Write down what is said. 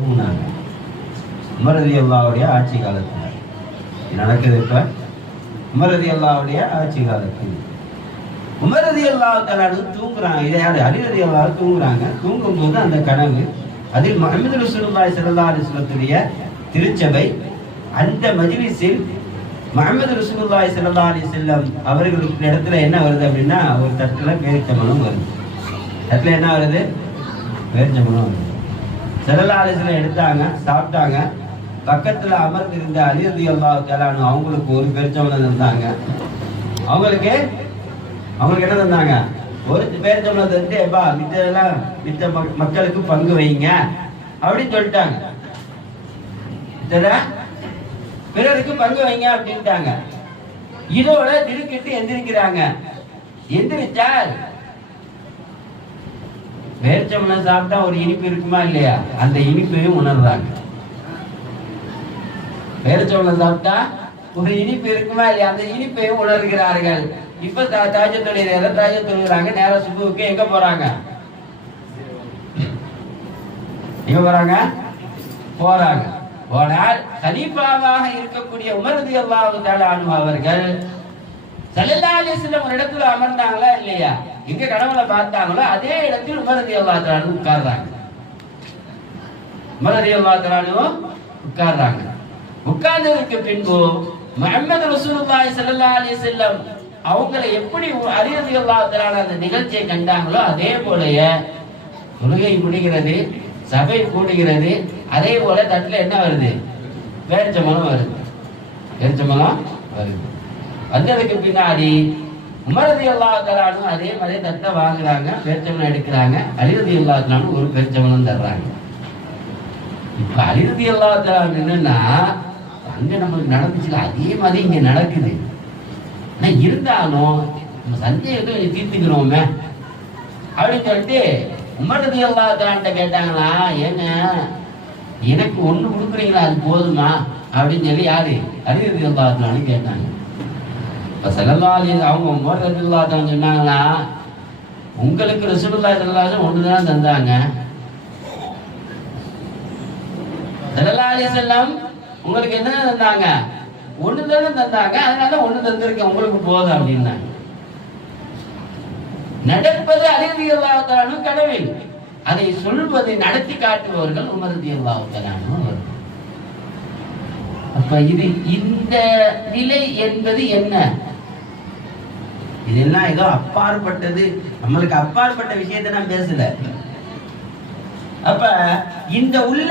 தூங்கினாங்க. Umar ரலியல்லாஹுடைய ஆட்சி காலத்துல நடக்குது. இப்ப உமர் ரலியல்லாஹுடைய ஆட்சி காலத்தில் உமர் ரலியல்லாஹு தஆலா தூங்குறாங்க. இதை யாரு? அலி ரலியல்லாஹு தூங்குறாங்க. தூங்கும்போது அந்த கனவு, அதில் முஹம்மது ரசூலுல்லாஹி ஸல்லல்லாஹு அலைஹி வஸல்லத்துடைய திருச்சபை, அந்த மஜ்லிஸில் முஹம்மது ரசூலுல்லாஹி ஸல்லல்லாஹு அலைஹி வஸல்லம் அவர்களுக்கு இடத்துல என்ன வருது அப்படின்னா, ஒரு தட்டுல பேரிச்சம்பழம் வருது. தட்டுல என்ன வருது? பேரிச்சம்பழம் வருது. ஸல்லல்லாஹு அலைஹி வஸல்லம் எடுத்தாங்க, சாப்பிட்டாங்க. பக்கத்துல அமர்ந்திருந்த அலி ரலியல்லாஹு தஆலா அவங்களுக்கு ஒரு பேரிச்சம்பழம் தந்தாங்க. அவங்களுக்கு என்ன தந்தாங்க? ஒரு பேரிச்சம்பழம் தந்து, எப்பா மித்தெல்லாம் மித்த மக்களுக்கு பங்கு வைங்க அப்படின்னு சொல்லிட்டாங்க. பிறருக்கு பங்கு வைங்க அப்படின்ட்டாங்க. இதோட திடுக்கிட்டு எந்திரிக்கிறாங்க. எந்திரிச்சால் பேரிச்சம்பழம் சாப்பிட்டா ஒரு இனிப்பு இருக்குமா இல்லையா? அந்த இனிப்பையும் உணர்றாங்க. பேரிச்சம்பழம் சாப்பிட்டா ஒரு இனிப்பு இருக்குமா இல்லையா? அந்த இனிப்பையும் உணர்கிறார்கள். இப்ப தாஜத்துடைய நேரம் தாஜத்துறாங்க. நேரம் சுபுவுக்கு எங்க போறாங்க? போறாங்க. போனால் கலீஃபாவாக இருக்கக்கூடிய உமர் ரலியல்லாஹு தஆலா அன்ஹு அவர்கள் ஸல்லல்லாஹு அலைஹி வஸல்லம் ஒரு இடத்துல அமர்ந்தாங்களா இல்லையா? எங்க கனவுல பார்த்தாங்களோ அதே இடத்தில் உமர் ரலியல்லாஹு தஆலா அன்ஹு உட்கார்றாங்க. உமர் ரலியல்லாஹு தஆலா அன்ஹு உட்கார்றாங்க. உட்கார்ந்ததற்கு பின்பு முஹம்மது ரசூலுல்லாஹி ஸல்லல்லாஹு அலைஹி வஸல்லம் அவங்களை எப்படி அலி ரலியல்லாஹு தஆலா அந்த நிகழ்ச்சியை கண்டாங்களோ அதே போலயே தொழுகை முடிகிறது, சபை கூடுகிறது. அதே போல தட்டுல என்ன வருது? பேரிச்சம்பழம் வருது. பேரிச்சம்பழம் வருது. வந்ததுக்கு பின்னாடி உமர் ரலியல்லாஹு தஆலா அன்ஹு அதே மாதிரி தட்டை வாங்குறாங்க, பேரிச்சம்பழம் எடுக்கிறாங்க. அலி ரலியல்லாஹு தஆலா அன்ஹு ஒரு பேரிச்சம்பழம் தர்றாங்க. இப்ப அலி ரலியல்லாஹு தஆலா என்னன்னா, அங்க நமக்கு நடந்துச்சு அதே மாதிரி இங்க நடக்குது. ஆனா இருந்தாலும் நம்ம சந்தேகத்தை தீர்த்துக்கிறோமே அப்படின்னு சொல்லிட்டு உமர் ரலியல்லாஹு தஆலா கேட்டாங்களா, ஏங்க எனக்கு ஒண்ணு கொடுக்குறீங்களா, அது போதுமா அப்படின்னு சொல்லி யாரு? அலி ரலியல்லாஹு தஆலா கேட்டாங்க. இப்ப ஸல்லல்லாஹு அலைஹி அவங்க உமர் ரலியல்லாஹு தஆலா சொன்னாங்களா, உங்களுக்கு ரசூலுல்லாஹி ஸல்லல்லாஹு அலைஹி வஸல்லம் ஒண்ணுதான் தந்தாங்க. ஸல்லல்லாஹு அலைஹி வஸல்லம் உங்களுக்கு என்ன தந்தாங்க? ஒண்ணுதானே தந்தாங்க, அதனால ஒண்ணு தந்திருக்கேன், உங்களுக்கு போதும் அப்படின்னாங்க. நடப்பது அலி ரலியல்லாஹு தஆலா அன்ஹு கனவில், அதை சொல்வதை நடத்தி காட்டுபவர்கள் உமர் ரலியல்லாஹு தஆலா அன்ஹு. அப்ப இது இந்த நிலை என்பது என்ன? இதெல்லாம் ஏதோ அப்பாற்பட்டது, நம்மளுக்கு அப்பாற்பட்ட விஷயத்தை நான் பேசல. அப்ப இந்த உள்ள